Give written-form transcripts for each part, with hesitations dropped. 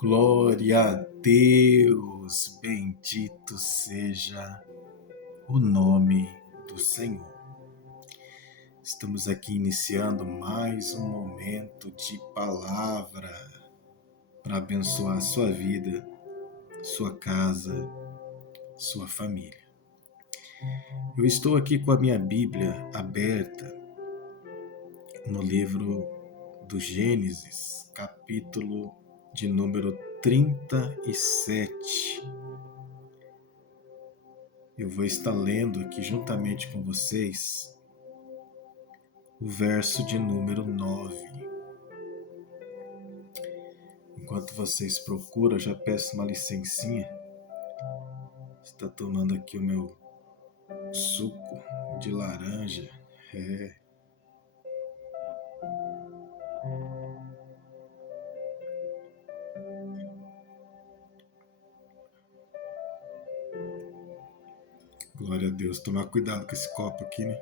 Glória a Deus, bendito seja o nome do Senhor. Estamos aqui iniciando mais um momento de palavra para abençoar a sua vida, sua casa, sua família. Eu estou aqui com a minha Bíblia aberta no livro do Gênesis, capítulo de número 37. Eu vou estar lendo aqui juntamente com vocês o verso de número 9. Enquanto vocês procuram, eu já peço uma licencinha. Está tomando aqui o meu suco de laranja. Glória a Deus. Tomar cuidado com esse copo aqui, né?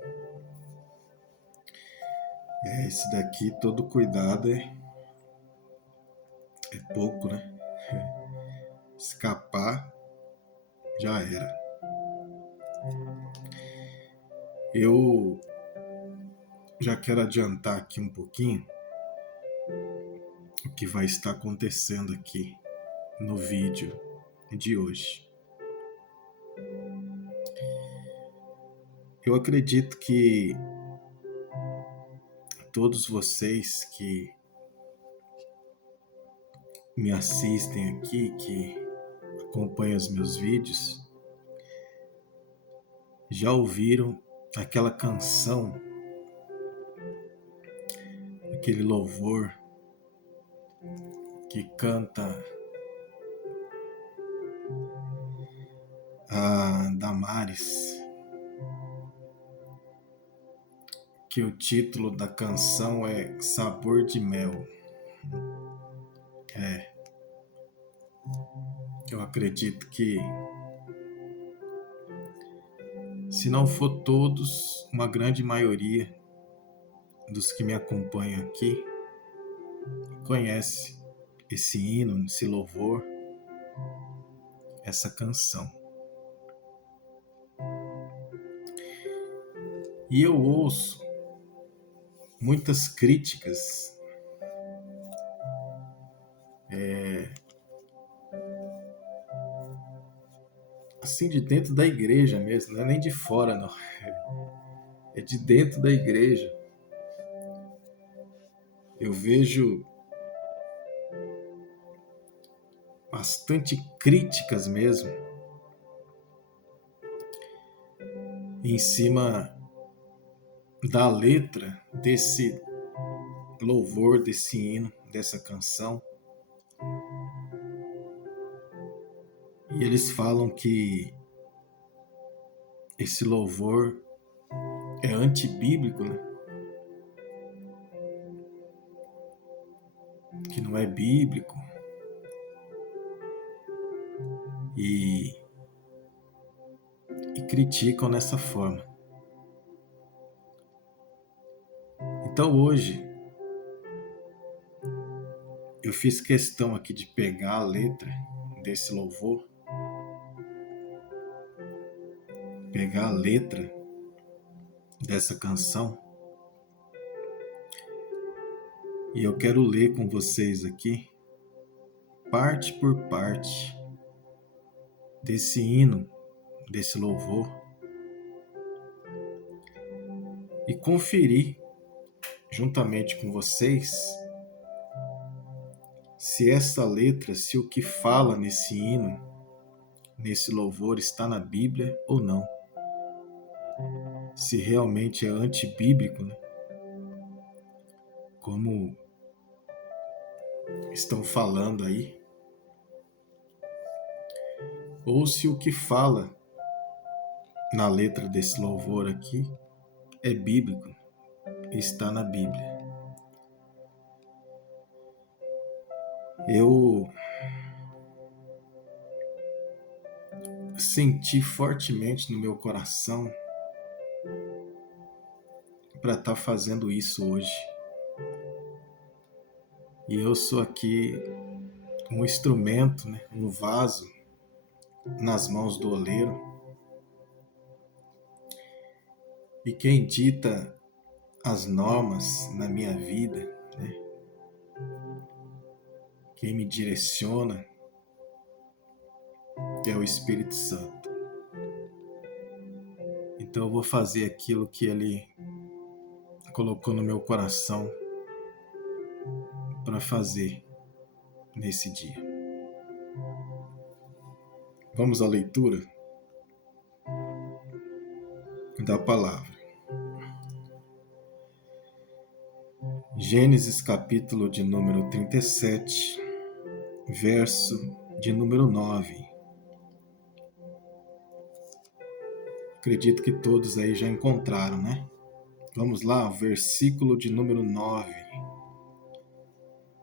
Esse daqui, todo cuidado é pouco, né? Escapar, já era. Eu já quero adiantar aqui um pouquinho o que vai estar acontecendo aqui no vídeo de hoje. Eu acredito que todos vocês que me assistem aqui, que acompanham os meus vídeos, já ouviram aquela canção, aquele louvor que canta a Damares, que o título da canção é Sabor de Mel. Eu acredito que, se não for todos, uma grande maioria dos que me acompanham aqui conhece esse hino, esse louvor, essa canção. E eu ouço muitas críticas assim de dentro da igreja mesmo, não é nem de fora não, é de dentro da igreja. Eu vejo bastante críticas mesmo em cima da letra desse louvor, desse hino, dessa canção. E eles falam que esse louvor é antibíblico, né? Que não é bíblico. E criticam dessa forma. Então hoje eu fiz questão aqui de pegar a letra desse louvor, pegar a letra dessa canção, e eu quero ler com vocês aqui, parte por parte, desse hino, desse louvor, e conferir juntamente com vocês se essa letra, se o que fala nesse hino, nesse louvor, está na Bíblia ou não. Se realmente é antibíblico, né? Como estão falando aí, ou se o que fala na letra desse louvor aqui é bíblico, está na Bíblia. Eu senti fortemente no meu coração para estar fazendo isso hoje. E eu sou aqui um instrumento, né, um vaso nas mãos do oleiro. E quem dita as normas na minha vida, né, quem me direciona é o Espírito Santo. Então eu vou fazer aquilo que Ele colocou no meu coração para fazer nesse dia. Vamos à leitura da palavra. Gênesis capítulo de número 37, verso de número 9. Acredito que todos aí já encontraram, né? Vamos lá, versículo de número 9.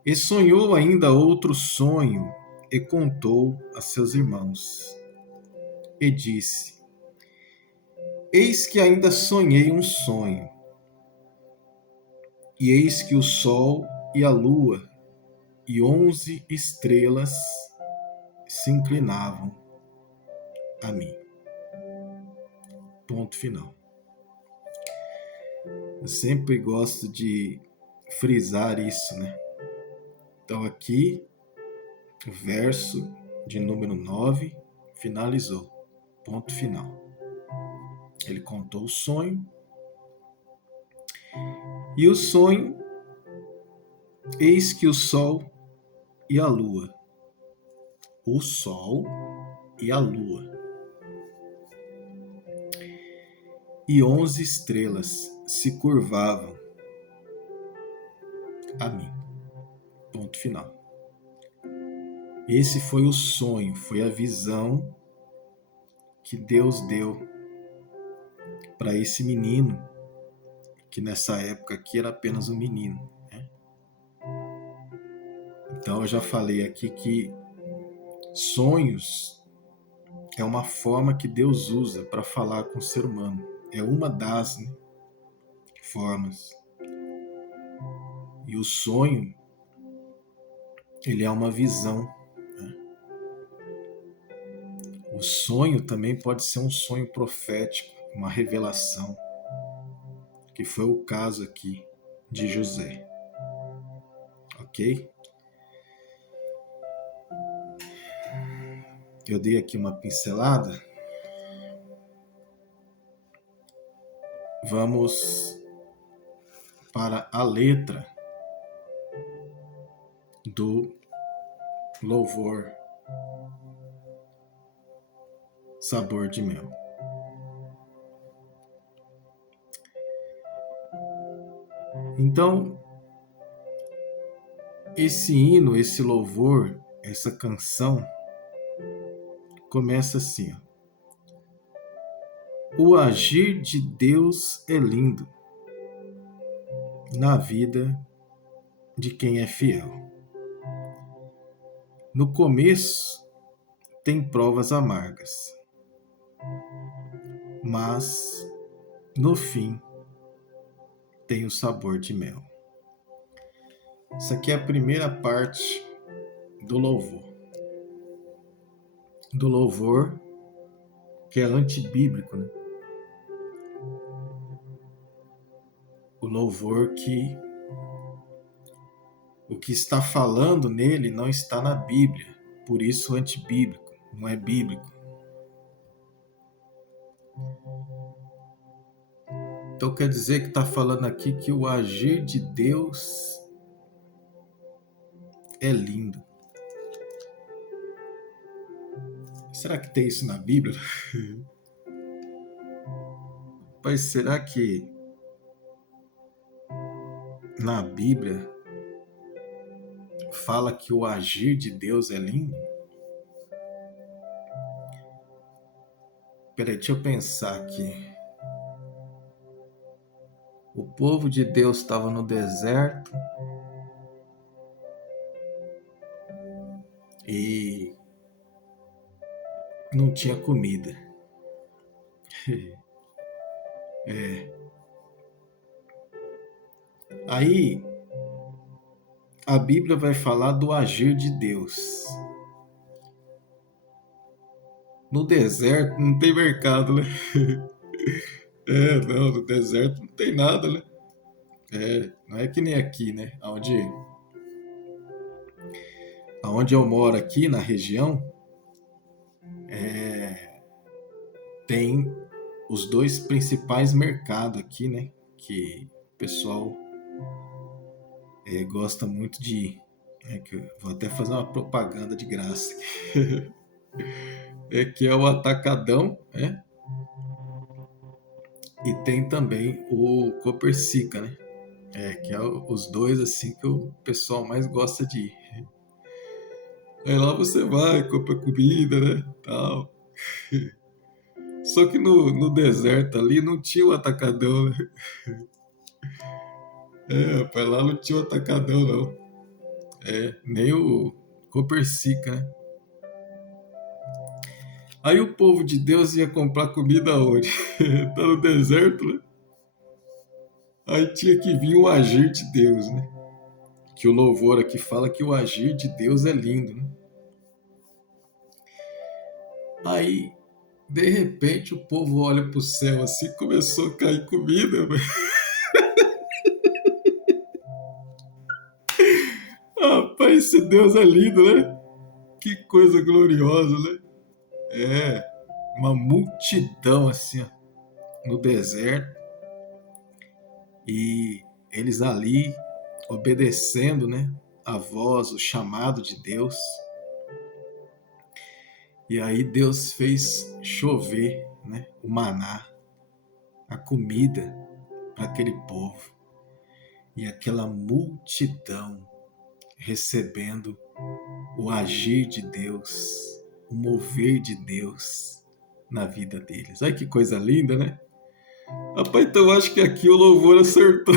E sonhou ainda outro sonho, e contou a seus irmãos. E disse: Eis que ainda sonhei um sonho, e eis que o sol e a lua e 11 estrelas se inclinavam a mim. Ponto final. Eu sempre gosto de frisar isso, né? Então aqui, o verso de número 9 finalizou. Ponto final. Ele contou o sonho. E o sonho, eis que o sol e a lua. O sol e a lua. E 11 estrelas se curvavam a mim. Ponto final. Esse foi o sonho, foi a visão que Deus deu para esse menino, que nessa época aqui era apenas um menino, né? Então eu já falei aqui que sonhos é uma forma que Deus usa para falar com o ser humano. É uma das, né, formas. E o sonho, ele é uma visão, né? O sonho também pode ser um sonho profético, uma revelação, que foi o caso aqui de José. Ok? Eu dei aqui uma pincelada. Vamos para a letra do louvor Sabor de Mel. Então, esse hino, esse louvor, essa canção começa assim, ó. O agir de Deus é lindo na vida de quem é fiel. No começo tem provas amargas, mas no fim tem o sabor de mel. Isso aqui é a primeira parte do louvor. Do louvor que é antibíblico, né? O louvor que o que está falando nele não está na Bíblia, por isso antibíblico, não é bíblico. Então quer dizer que está falando aqui que o agir de Deus é lindo. Será que tem isso na Bíblia? Mas será que na Bíblia fala que o agir de Deus é lindo? Peraí, deixa eu pensar aqui. O povo de Deus estava no deserto e não tinha comida. Aí a Bíblia vai falar do agir de Deus. No deserto não tem mercado, né? Não, no deserto não tem nada, né? Não é que nem aqui, né? Onde eu moro aqui na região, tem os dois principais mercados aqui, né? Que o pessoal gosta muito de ir. Que eu vou até fazer uma propaganda de graça aqui. Que é o Atacadão, né? E tem também o Copersica, né? Que é os dois assim que o pessoal mais gosta de ir. Aí lá você vai, compra comida, né? Tal. Só que no deserto ali não tinha o atacadão, né? Rapaz, lá não tinha o atacadão, não. Nem o Copersica, né? Aí o povo de Deus ia comprar comida onde? Tá no deserto, né? Aí tinha que vir o agir de Deus, né? Que o louvor aqui fala que o agir de Deus é lindo, né? Aí, de repente, o povo olha pro céu assim, começou a cair comida, velho. Rapaz, esse Deus é lindo, né? Que coisa gloriosa, né? Uma multidão assim, ó, no deserto, e eles ali obedecendo, né, a voz, o chamado de Deus. E aí Deus fez chover, né, o maná, a comida para aquele povo. E aquela multidão recebendo o agir de Deus, o mover de Deus na vida deles. Olha que coisa linda, né? Rapaz, então eu acho que aqui o louvor acertou.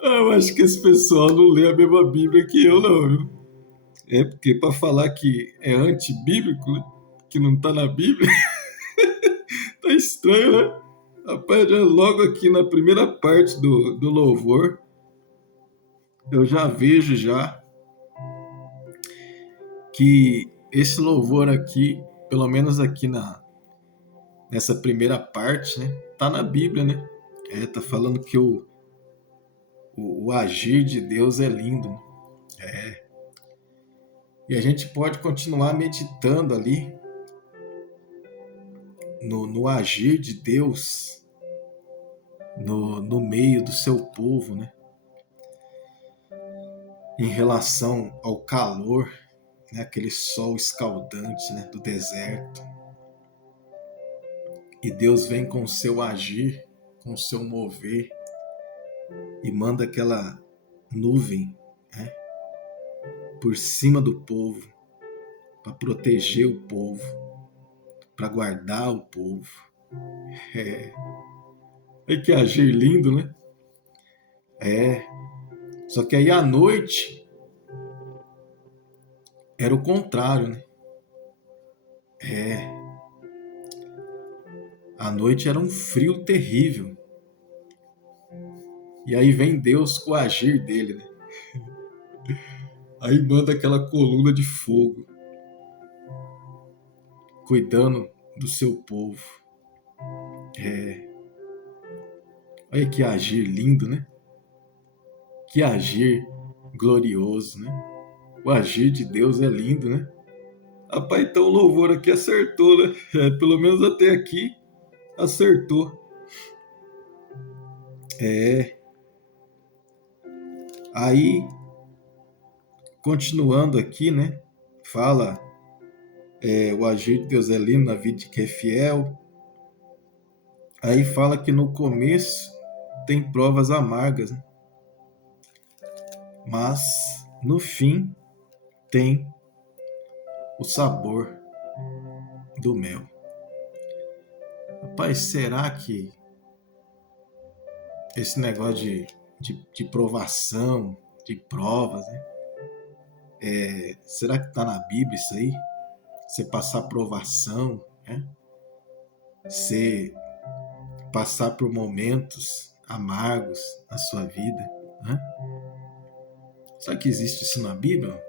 Eu acho que esse pessoal não lê a mesma Bíblia que eu, não, viu? Porque para falar que é antibíblico, né? Que não tá na Bíblia, tá estranho, né? Rapaz, já logo aqui na primeira parte do louvor, eu já vejo já que esse louvor aqui, pelo menos aqui nessa primeira parte, né? Tá na Bíblia, né? Tá falando que o agir de Deus é lindo. E a gente pode continuar meditando ali no agir de Deus no meio do seu povo, né? Em relação ao calor, né? Aquele sol escaldante, né? Do deserto. E Deus vem com o seu agir, com o seu mover, e manda aquela nuvem, né? Por cima do povo, para proteger o povo, para guardar o povo. Que agir lindo, né? Só que aí à noite era o contrário, né? À noite era um frio terrível. E aí vem Deus com o agir dele, né? Aí manda aquela coluna de fogo, cuidando do seu povo. Olha que agir lindo, né? Que agir glorioso, né? O agir de Deus é lindo, né? Rapaz, então o louvor aqui acertou, né? Pelo menos até aqui acertou. Aí, continuando aqui, né? Fala, o agir de Deus é lindo na vida de quem é fiel. Aí fala que no começo tem provas amargas, né? Mas no fim tem o sabor do mel. Rapaz, será que esse negócio de provação, de provas, né? Será que tá na Bíblia isso aí? Você passar provação, né? Você passar por momentos amargos na sua vida, né? Será que existe isso na Bíblia?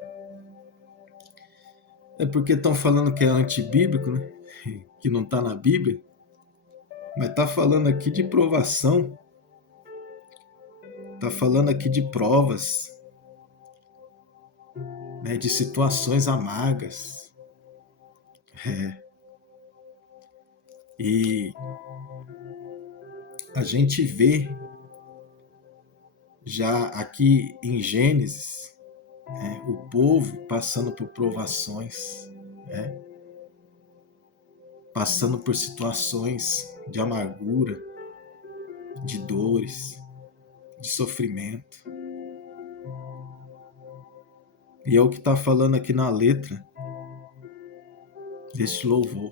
É porque estão falando que é antibíblico, né? Que não está na Bíblia, mas está falando aqui de provação, está falando aqui de provas, né? De situações amargas. E a gente vê já aqui em Gênesis, o povo passando por provações, né? Passando por situações de amargura, de dores, de sofrimento. E é o que está falando aqui na letra deste louvor,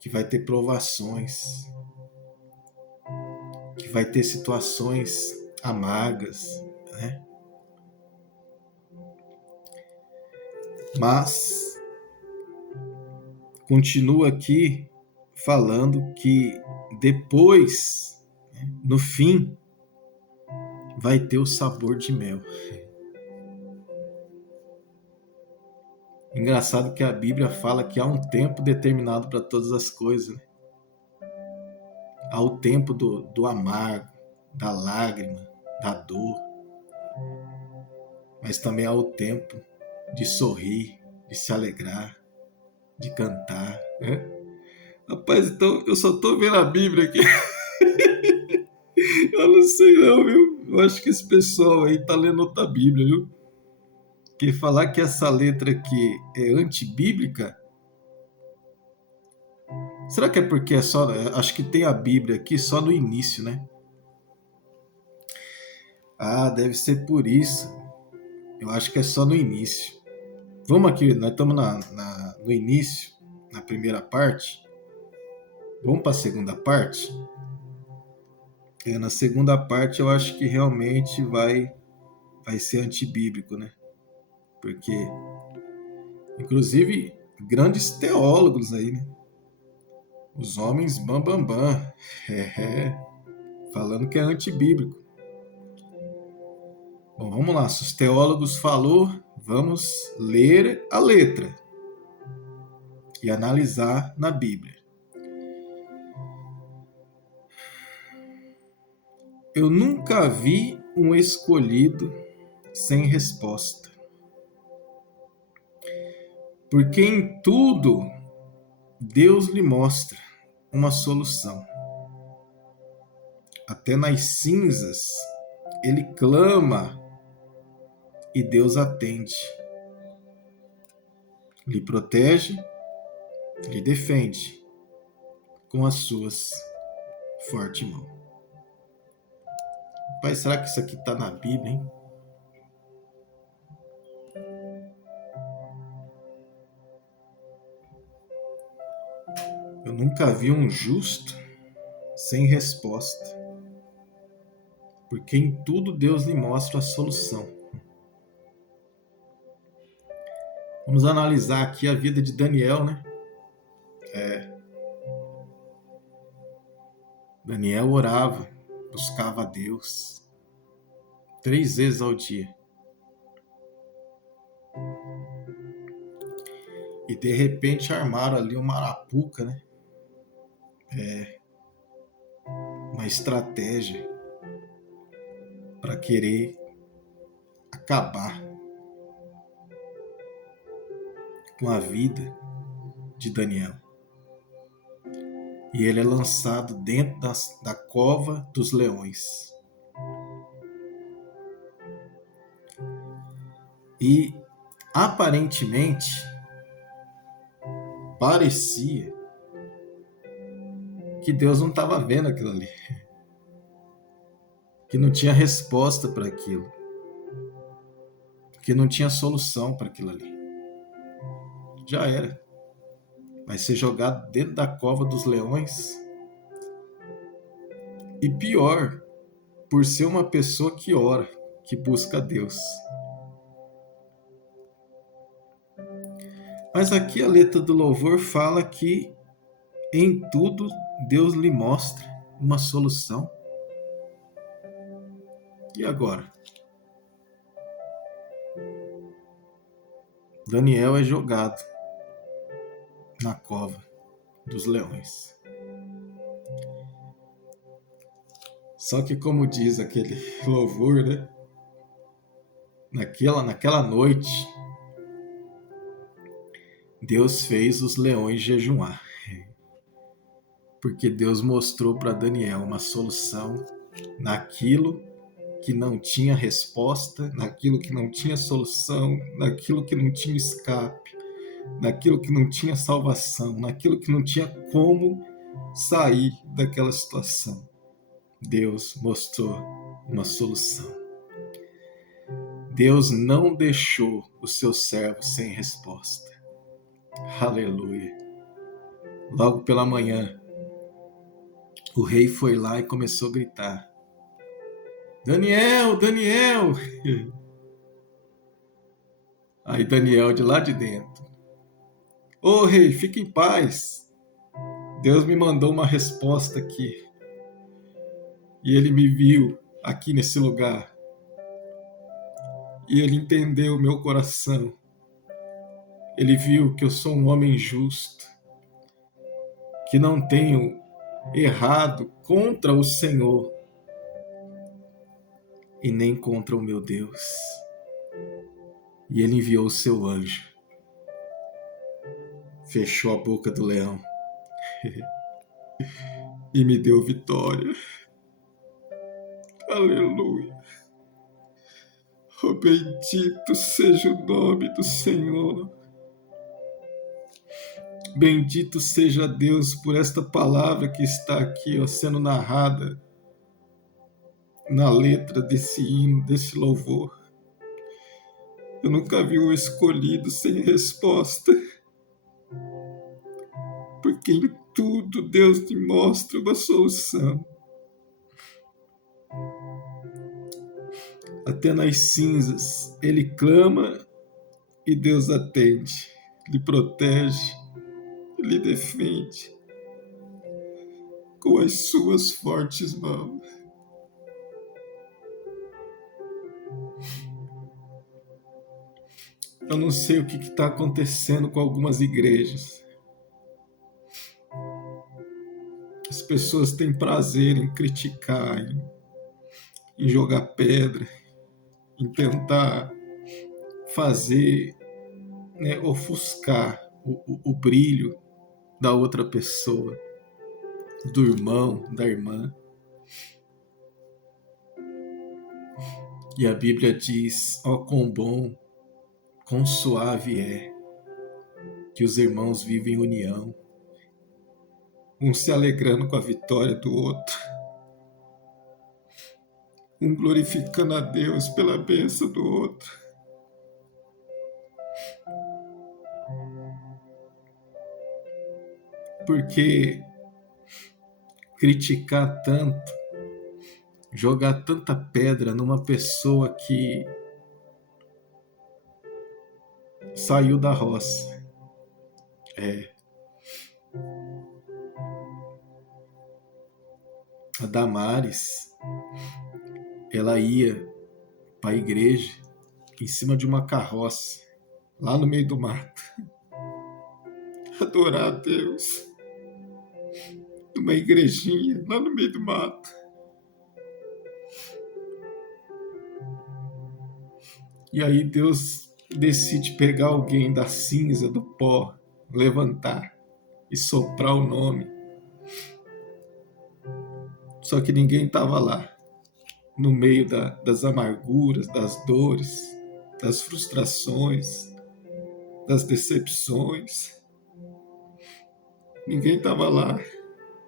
que vai ter provações, que vai ter situações amargas, né? Mas continua aqui falando que depois, no fim, vai ter o sabor de mel. Engraçado que a Bíblia fala que há um tempo determinado para todas as coisas, né? Há o tempo do amargo, da lágrima, da dor, mas também há o tempo de sorrir, de se alegrar, de cantar, né? Rapaz, então eu só tô vendo a Bíblia aqui. Eu não sei não, viu? Eu acho que esse pessoal aí tá lendo outra Bíblia, viu? Porque falar que essa letra aqui é antibíblica, será que é porque é só... Acho que tem a Bíblia aqui só no início, né? Ah, deve ser por isso. Eu acho que é só no início. Vamos aqui, nós estamos no início, na primeira parte. Vamos para a segunda parte? Na segunda parte eu acho que realmente vai ser antibíblico, né? Porque, inclusive, grandes teólogos aí, né? Os homens bam, falando que é antibíblico. Bom, vamos lá. Se os teólogos falou, vamos ler a letra e analisar na Bíblia. Eu nunca vi um escolhido sem resposta, porque em tudo Deus lhe mostra uma solução. Até nas cinzas ele clama e Deus atende. Lhe protege, lhe defende com as suas fortes mãos. Pai, será que isso aqui está na Bíblia, hein? Eu nunca vi um justo sem resposta, porque em tudo Deus lhe mostra a solução. Vamos analisar aqui a vida de Daniel, né? Daniel orava, buscava a Deus 3 vezes ao dia. E de repente armaram ali uma arapuca, né? Uma estratégia para querer acabar com a vida de Daniel. E ele é lançado dentro da cova dos leões. E aparentemente parecia que Deus não estava vendo aquilo ali, que não tinha resposta para aquilo, que não tinha solução para aquilo ali. Já era. Vai ser jogado dentro da cova dos leões. E pior, por ser uma pessoa que ora, que busca a Deus. Mas aqui a letra do louvor fala que em tudo Deus lhe mostra uma solução. E agora? Daniel é jogado na cova dos leões. Só que, como diz aquele louvor, né? Naquela noite, Deus fez os leões jejuar. Porque Deus mostrou para Daniel uma solução naquilo que não tinha resposta, naquilo que não tinha solução, naquilo que não tinha escape, naquilo que não tinha salvação, naquilo que não tinha como sair daquela situação. Deus mostrou uma solução. Deus não deixou o seu servo sem resposta. Aleluia. Logo pela manhã, o rei foi lá e começou a gritar: Daniel, Daniel! Aí Daniel de lá de dentro: Ô rei, fique em paz. Deus me mandou uma resposta aqui. E ele me viu aqui nesse lugar. E ele entendeu o meu coração. Ele viu que eu sou um homem justo, que não tenho errado contra o Senhor e nem contra o meu Deus. E ele enviou o seu anjo, fechou a boca do leão e me deu vitória. Aleluia. Oh, bendito seja o nome do Senhor. Bendito seja Deus por esta palavra que está aqui, ó, sendo narrada na letra desse hino, desse louvor. Eu nunca vi um escolhido sem resposta, porque em tudo Deus te mostra uma solução. Até nas cinzas, ele clama e Deus atende, lhe protege, lhe defende com as suas fortes mãos. Eu não sei o que está acontecendo com algumas igrejas. As pessoas têm prazer em criticar, em jogar pedra, em tentar fazer, né, ofuscar o brilho da outra pessoa, do irmão, da irmã. E a Bíblia diz: ó, quão bom, quão suave é que os irmãos vivem em união, um se alegrando com a vitória do outro, um glorificando a Deus pela bênção do outro. Porque criticar tanto, jogar tanta pedra numa pessoa que saiu da roça. A Damares, ela ia para a igreja em cima de uma carroça, lá no meio do mato, adorar a Deus, numa igrejinha, lá no meio do mato. E aí Deus decide pegar alguém da cinza, do pó, levantar e soprar o nome. Só que ninguém estava lá, no meio das amarguras, das dores, das frustrações, das decepções. Ninguém estava lá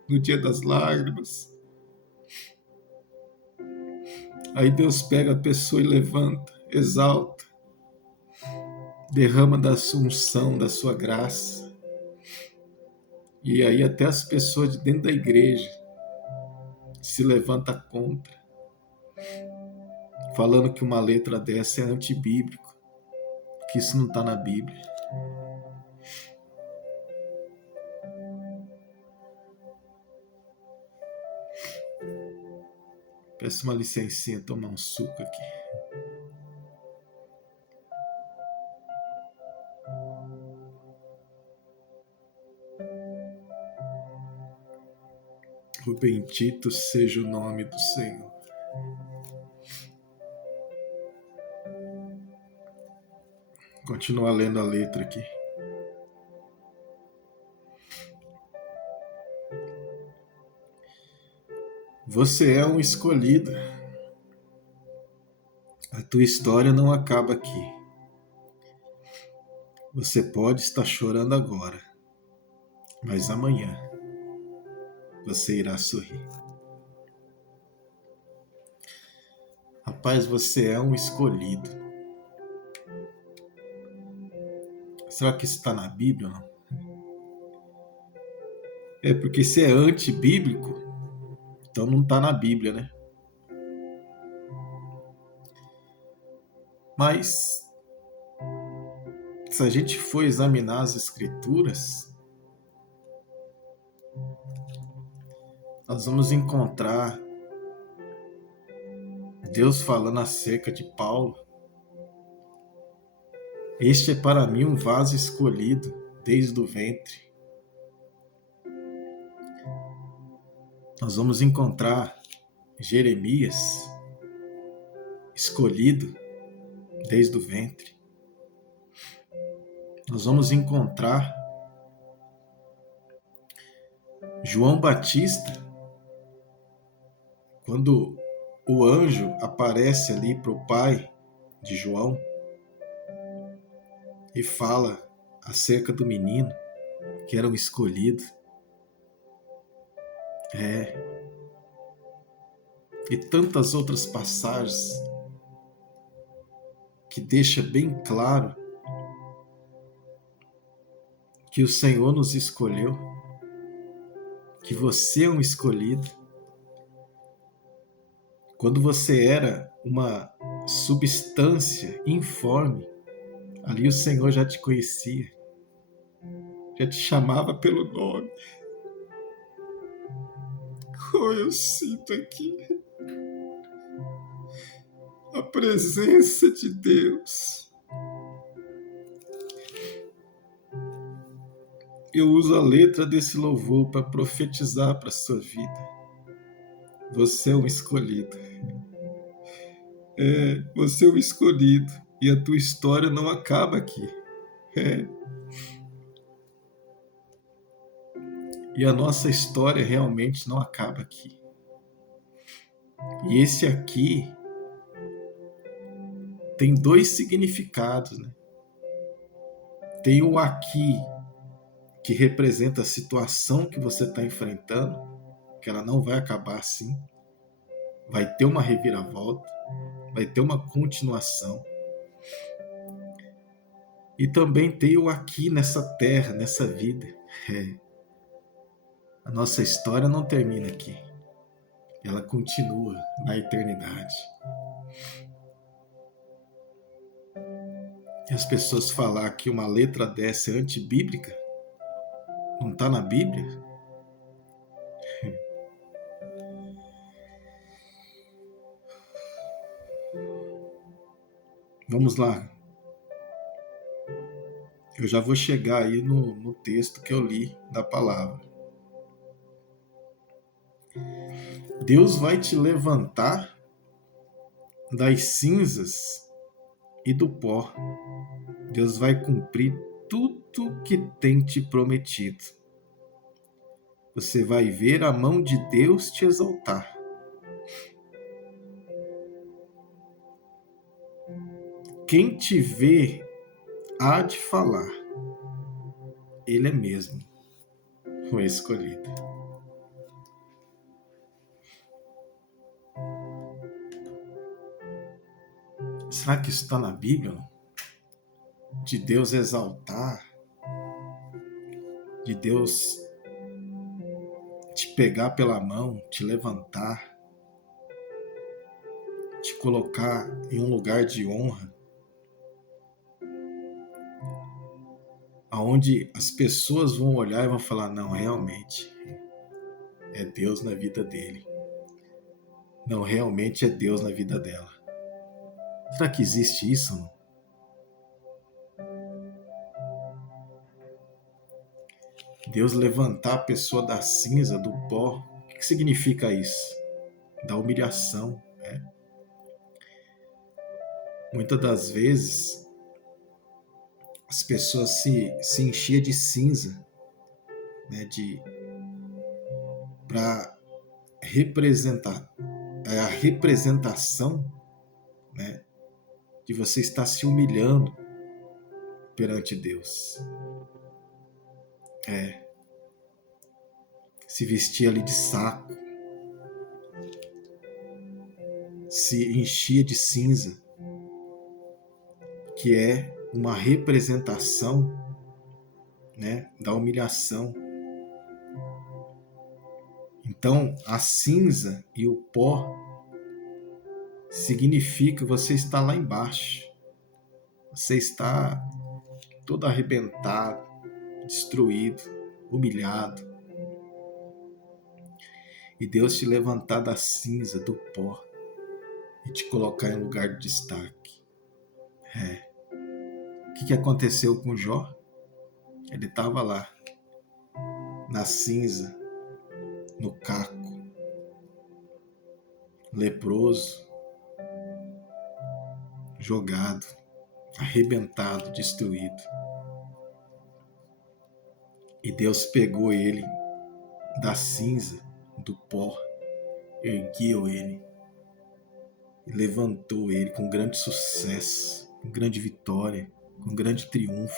no dia das lágrimas. Aí Deus pega a pessoa e levanta, exalta, derrama da sua unção, da sua graça. E aí até as pessoas de dentro da igreja se levantam contra, falando que uma letra dessa é antibíblico, que isso não está na Bíblia. Peço uma licencinha, tomar um suco aqui. O bendito seja o nome do Senhor. Continuar lendo a letra aqui. Você é um escolhido. A tua história não acaba aqui. Você pode estar chorando agora, mas amanhã você irá sorrir. Rapaz, você é um escolhido. Será que isso está na Bíblia ou não? É porque se é antibíblico, então não está na Bíblia, né? Mas se a gente for examinar as Escrituras, nós vamos encontrar Deus falando acerca de Paulo. Este é para mim um vaso escolhido desde o ventre. Nós vamos encontrar Jeremias escolhido desde o ventre. Nós vamos encontrar João Batista, quando o anjo aparece ali para o pai de João e fala acerca do menino que era um escolhido. E tantas outras passagens que deixa bem claro que o Senhor nos escolheu, que você é um escolhido. Quando você era uma substância informe, ali o Senhor já te conhecia, já te chamava pelo nome. Oh, eu sinto aqui a presença de Deus. Eu uso a letra desse louvor para profetizar para a sua vida. Você é um escolhido. Você é um escolhido. E a tua história não acaba aqui. E a nossa história realmente não acaba aqui. E esse aqui tem dois significados, né? Tem o aqui, que representa a situação que você está enfrentando, que ela não vai acabar assim. Vai ter uma reviravolta, vai ter uma continuação. E também tem o aqui nessa terra, nessa vida. A nossa história não termina aqui. Ela continua na eternidade. E as pessoas falar que uma letra dessa é antibíblica, não está na Bíblia? Vamos lá. Eu já vou chegar aí no texto que eu li da palavra. Deus vai te levantar das cinzas e do pó. Deus vai cumprir tudo que tem te prometido. Você vai ver a mão de Deus te exaltar. Quem te vê há de falar. Ele é mesmo o escolhido. Será que isso está na Bíblia? De Deus exaltar, de Deus te pegar pela mão, te levantar, te colocar em um lugar de honra, aonde as pessoas vão olhar e vão falar, não, realmente, é Deus na vida dele. Não, realmente é Deus na vida dela. Será que existe isso? Não? Deus levantar a pessoa da cinza, do pó. O que significa isso? Da humilhação. Né? Muitas das vezes as pessoas se enchiam de cinza, né, para representar a representação, né, de você estar se humilhando perante Deus. Se vestia ali de saco, se enchia de cinza, que é uma representação, né, da humilhação. Então, a cinza e o pó significa que você está lá embaixo. Você está todo arrebentado, destruído, humilhado. E Deus te levantar da cinza, do pó, e te colocar em lugar de destaque. O que aconteceu com Jó? Ele estava lá, na cinza, no caco, leproso, jogado, arrebentado, destruído. E Deus pegou ele da cinza, do pó, ergueu ele e levantou ele com grande sucesso, com grande vitória, com grande triunfo.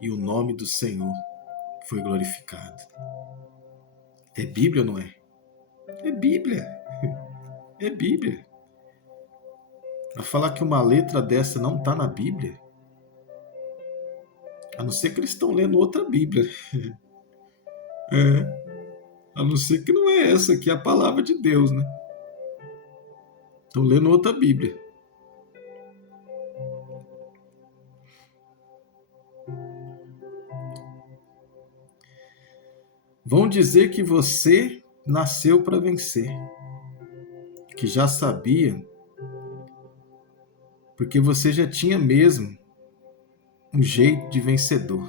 E o nome do Senhor foi glorificado. É Bíblia ou não é? É Bíblia. É Bíblia. Para falar que uma letra dessa não está na Bíblia, a não ser que eles estão lendo outra Bíblia. A não ser que não é essa aqui, a palavra de Deus, né? Estão lendo outra Bíblia. Vão dizer que você nasceu para vencer, que já sabia, porque você já tinha mesmo um jeito de vencedor.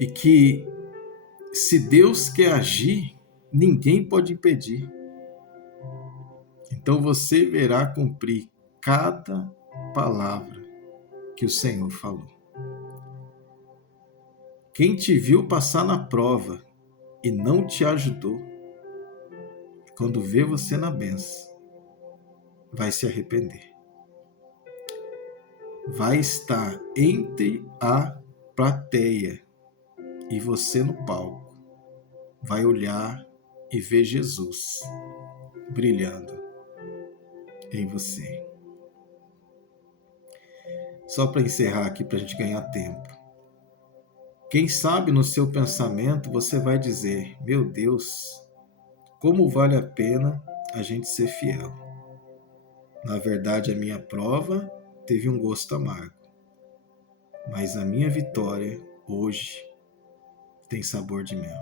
E que se Deus quer agir, ninguém pode impedir. Então você verá cumprir cada palavra que o Senhor falou. Quem te viu passar na prova e não te ajudou, quando vê você na bênção, vai se arrepender. Vai estar entre a plateia e você no palco. Vai olhar e ver Jesus brilhando em você. Só para encerrar aqui, para a gente ganhar tempo. Quem sabe no seu pensamento você vai dizer: meu Deus, como vale a pena a gente ser fiel. Na verdade, a minha prova teve um gosto amargo, mas a minha vitória hoje tem sabor de mel.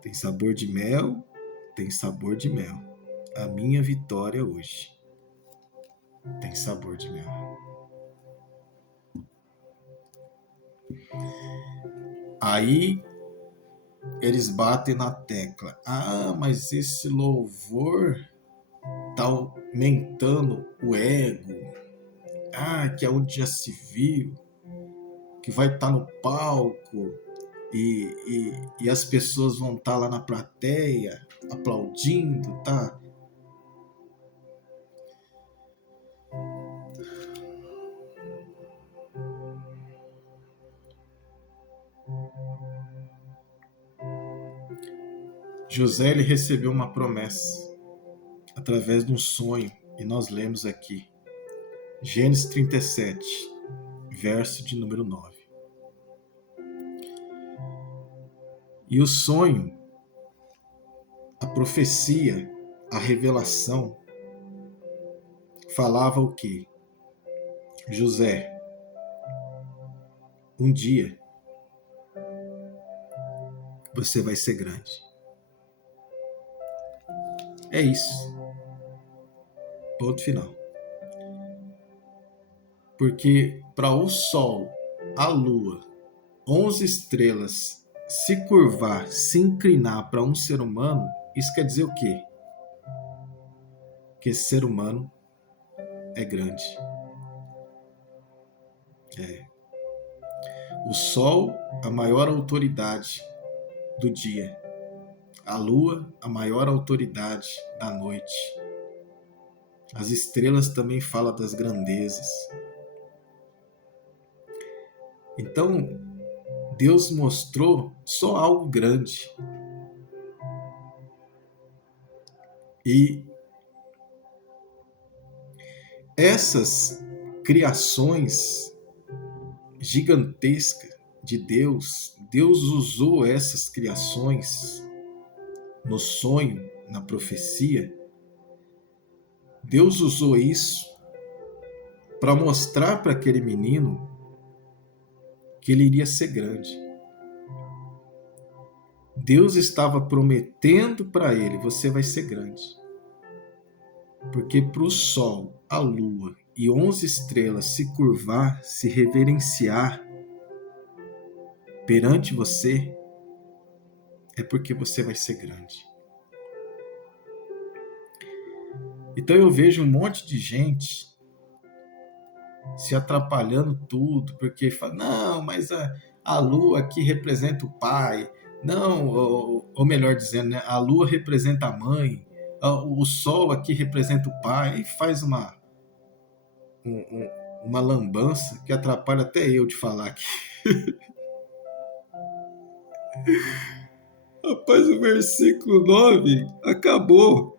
Tem sabor de mel, tem sabor de mel. A minha vitória hoje tem sabor de mel. Aí eles batem na tecla. Ah, mas esse louvor tá aumentando o ego. Ah, que é onde já se viu, que vai estar no palco e as pessoas vão estar lá na plateia aplaudindo, tá? José, ele recebeu uma promessa através de um sonho, e nós lemos aqui, Gênesis 37, verso de número 9. E o sonho, a profecia, a revelação, falava o quê? José, um dia você vai ser grande. É isso. Ponto final. Porque para o Sol, a Lua, 11 estrelas se curvar, se inclinar para um ser humano, isso quer dizer o quê? Que esse ser humano é grande. O Sol, a maior autoridade do dia. A Lua, a maior autoridade da noite. As estrelas também falam das grandezas. Então, Deus mostrou só algo grande. E essas criações gigantescas de Deus, Deus usou essas criações no sonho, na profecia. Deus usou isso para mostrar para aquele menino que ele iria ser grande. Deus estava prometendo para ele: você vai ser grande. Porque para o Sol, a Lua e 11 estrelas se curvar, se reverenciar perante você, é porque você vai ser grande. Então eu vejo um monte de gente se atrapalhando tudo, porque fala: não, mas a Lua aqui representa o pai, não, ou melhor dizendo, né, a Lua representa a mãe, o Sol aqui representa o pai, e faz uma lambança que atrapalha até eu de falar aqui. Rapaz, o versículo 9 acabou.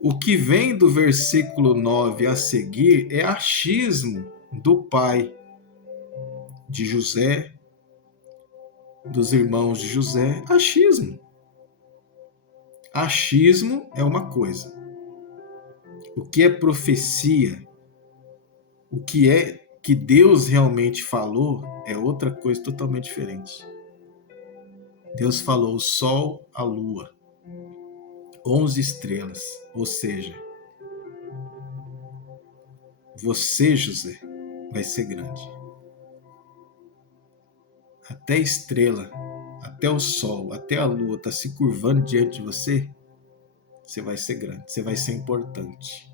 O que vem do versículo 9 a seguir é achismo do pai de José, dos irmãos de José. Achismo. Achismo é uma coisa. O que é profecia, o que é que Deus realmente falou, é outra coisa totalmente diferente. Deus falou o Sol, a Lua, 11 estrelas, ou seja, você, José, vai ser grande. Até a estrela, até o Sol, até a Lua está se curvando diante de você, você vai ser grande, você vai ser importante.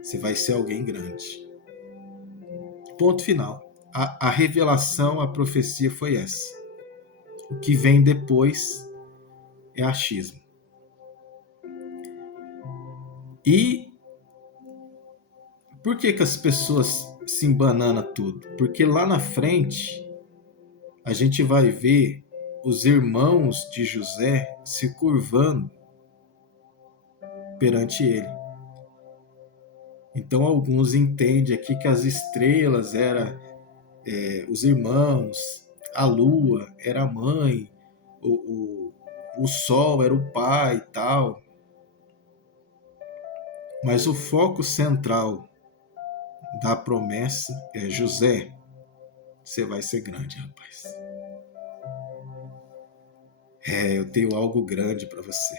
Você vai ser alguém grande. Ponto final. A revelação, a profecia foi essa. O que vem depois é achismo. E por que as pessoas se embananam tudo? Porque lá na frente a gente vai ver os irmãos de José se curvando perante ele. Então alguns entendem aqui que as estrelas eram os irmãos, a lua era a mãe, o sol era o pai e tal. Mas o foco central da promessa é: José, você vai ser grande, rapaz. Eu tenho algo grande para você.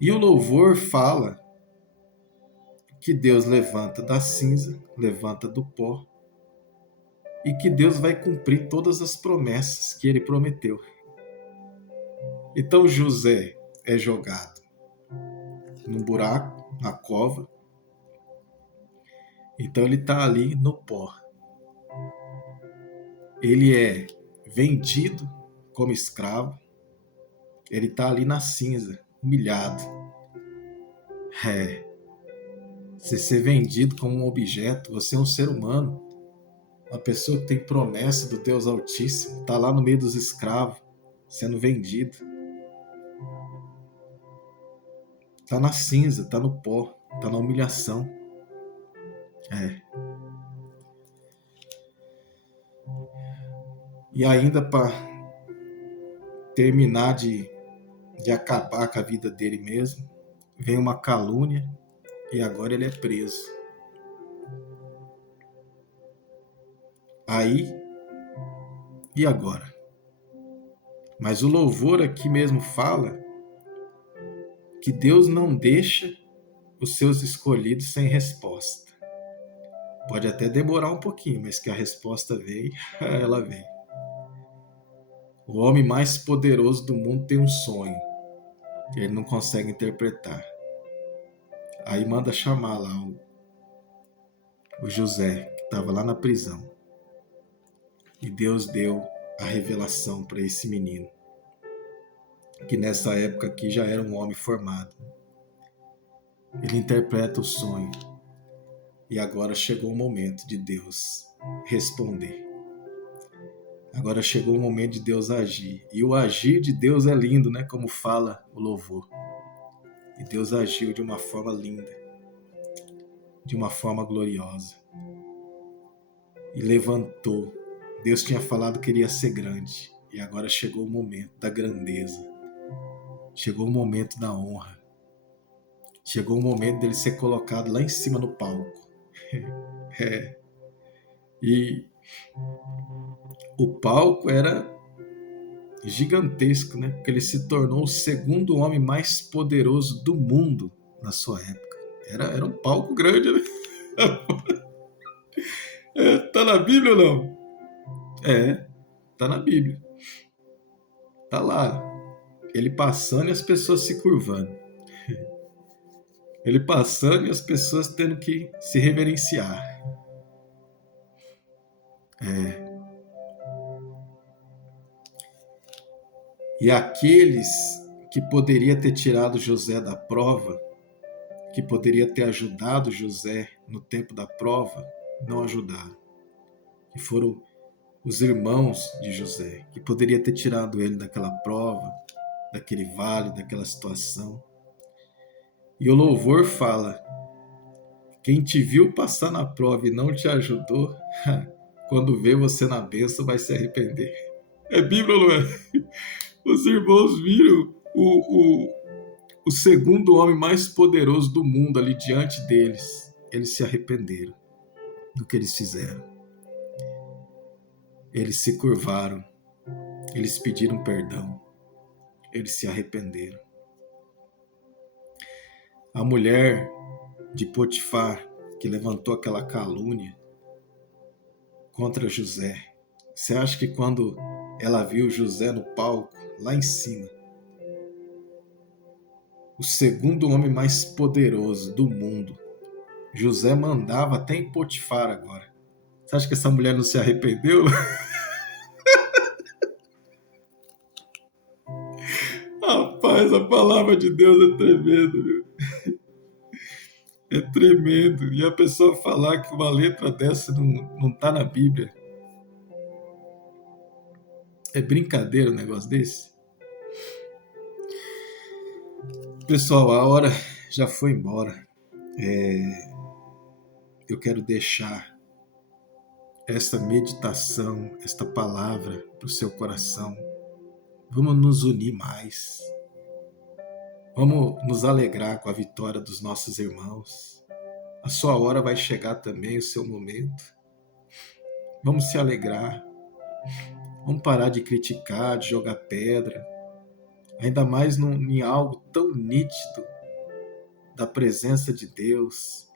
E o louvor fala que Deus levanta da cinza, levanta do pó, e que Deus vai cumprir todas as promessas que ele prometeu. Então José é jogado num buraco, na cova. Então ele está ali no pó. Ele é vendido como escravo. Ele está ali na cinza, humilhado. Você ser vendido como um objeto, você é um ser humano, uma pessoa que tem promessa do Deus Altíssimo, está lá no meio dos escravos, sendo vendido. Está na cinza, está no pó, está na humilhação. E ainda para terminar de acabar com a vida dele mesmo, vem uma calúnia e agora ele é preso. Aí, e agora? Mas o louvor aqui mesmo fala que Deus não deixa os seus escolhidos sem resposta. Pode até demorar um pouquinho, mas que a resposta vem, ela vem. O homem mais poderoso do mundo tem um sonho que ele não consegue interpretar. Aí manda chamar lá o José, que estava lá na prisão. E Deus deu a revelação para esse menino, que nessa época aqui já era um homem formado. Ele interpreta o sonho. E agora chegou o momento de Deus responder. Agora chegou o momento de Deus agir. E o agir de Deus é lindo, né? Como fala o louvor. E Deus agiu de uma forma linda, de uma forma gloriosa. E levantou. Deus tinha falado que iria ser grande. E agora chegou o momento da grandeza. Chegou o momento da honra. Chegou o momento dele ser colocado lá em cima no palco. E o palco era gigantesco, né? Porque ele se tornou o segundo homem mais poderoso do mundo na sua época. Era um palco grande, né? Tá na Bíblia ou não? Tá na Bíblia. Tá lá. Ele passando e as pessoas se curvando. Ele passando e as pessoas tendo que se reverenciar. E aqueles que poderia ter tirado José da prova, que poderia ter ajudado José no tempo da prova, não ajudaram. Que foram os irmãos de José, que poderia ter tirado ele daquela prova, daquele vale, daquela situação. E o louvor fala: quem te viu passar na prova e não te ajudou, quando vê você na bênção vai se arrepender. É Bíblia ou não é? Os irmãos viram o segundo homem mais poderoso do mundo ali diante deles. Eles se arrependeram do que eles fizeram. Eles se curvaram. Eles pediram perdão. Eles se arrependeram. A mulher de Potifar, que levantou aquela calúnia contra José. Você acha que quando ela viu José no palco, lá em cima, o segundo homem mais poderoso do mundo, José mandava até em Potifar agora. Você acha que essa mulher não se arrependeu? Rapaz, a palavra de Deus é tremenda, viu? É tremendo. E a pessoa falar que uma letra dessa não tá na Bíblia. É brincadeira um negócio desse? Pessoal, a hora já foi embora. Eu quero deixar esta meditação, esta palavra para o seu coração. Vamos nos unir mais. Vamos nos alegrar com a vitória dos nossos irmãos. A sua hora vai chegar também, o seu momento. Vamos se alegrar. Vamos parar de criticar, de jogar pedra. Ainda mais em algo tão nítido da presença de Deus.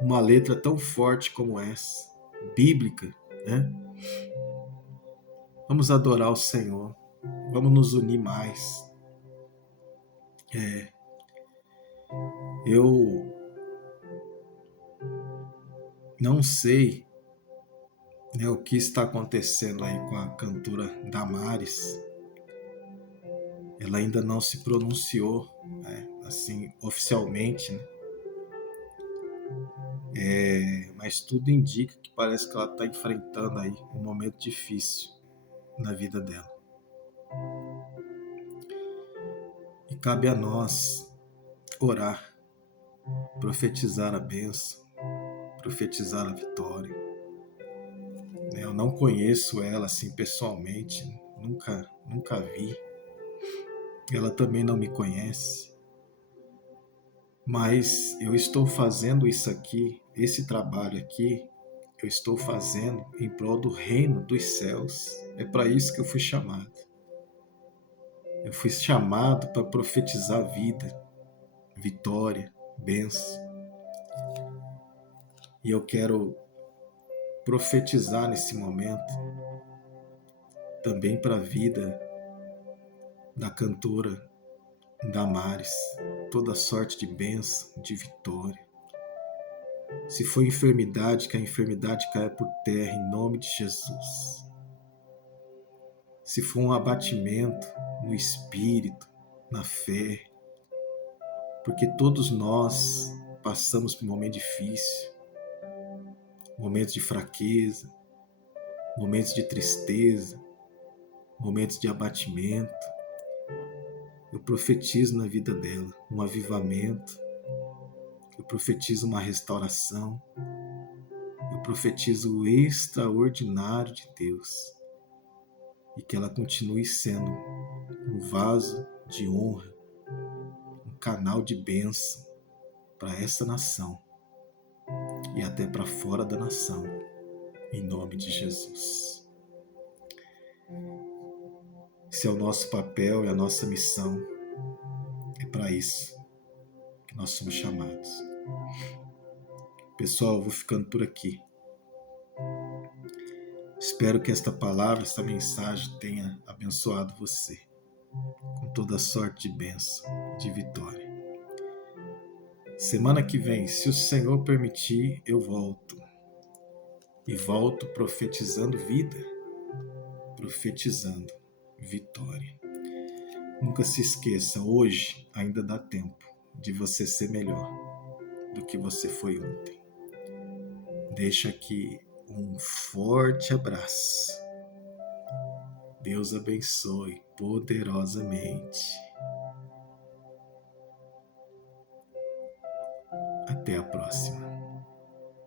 Uma letra tão forte como essa, bíblica, né? Vamos adorar o Senhor. Vamos nos unir mais. Eu não sei, né, o que está acontecendo aí com a cantora Damares. Ela ainda não se pronunciou, né, assim, oficialmente, né? Mas tudo indica que parece que ela está enfrentando aí um momento difícil na vida dela. E cabe a nós orar, profetizar a bênção, profetizar a vitória. Eu não conheço ela assim pessoalmente, nunca vi. Ela também não me conhece. Mas eu estou fazendo isso aqui, esse trabalho aqui, eu estou fazendo em prol do reino dos céus. É para isso que eu fui chamado. Eu fui chamado para profetizar vida, vitória, bênção. E eu quero profetizar nesse momento também para a vida da cantora Damares, toda sorte de bênção, de vitória. Se for enfermidade, que a enfermidade caia por terra em nome de Jesus. Se for um abatimento no espírito, na fé, porque todos nós passamos por um momento difícil, momentos de fraqueza, momentos de tristeza, momentos de abatimento. Eu profetizo na vida dela um avivamento, eu profetizo uma restauração, eu profetizo o extraordinário de Deus e que ela continue sendo um vaso de honra, um canal de bênção para essa nação e até para fora da nação, em nome de Jesus. Esse é o nosso papel e a nossa missão. É para isso que nós somos chamados. Pessoal, eu vou ficando por aqui. Espero que esta palavra, esta mensagem tenha abençoado você com toda sorte de bênção, de vitória. Semana que vem, se o Senhor permitir, eu volto. E volto profetizando vida, profetizando vitória. Nunca se esqueça, hoje ainda dá tempo de você ser melhor do que você foi ontem. Deixo aqui um forte abraço. Deus abençoe poderosamente. Até a próxima.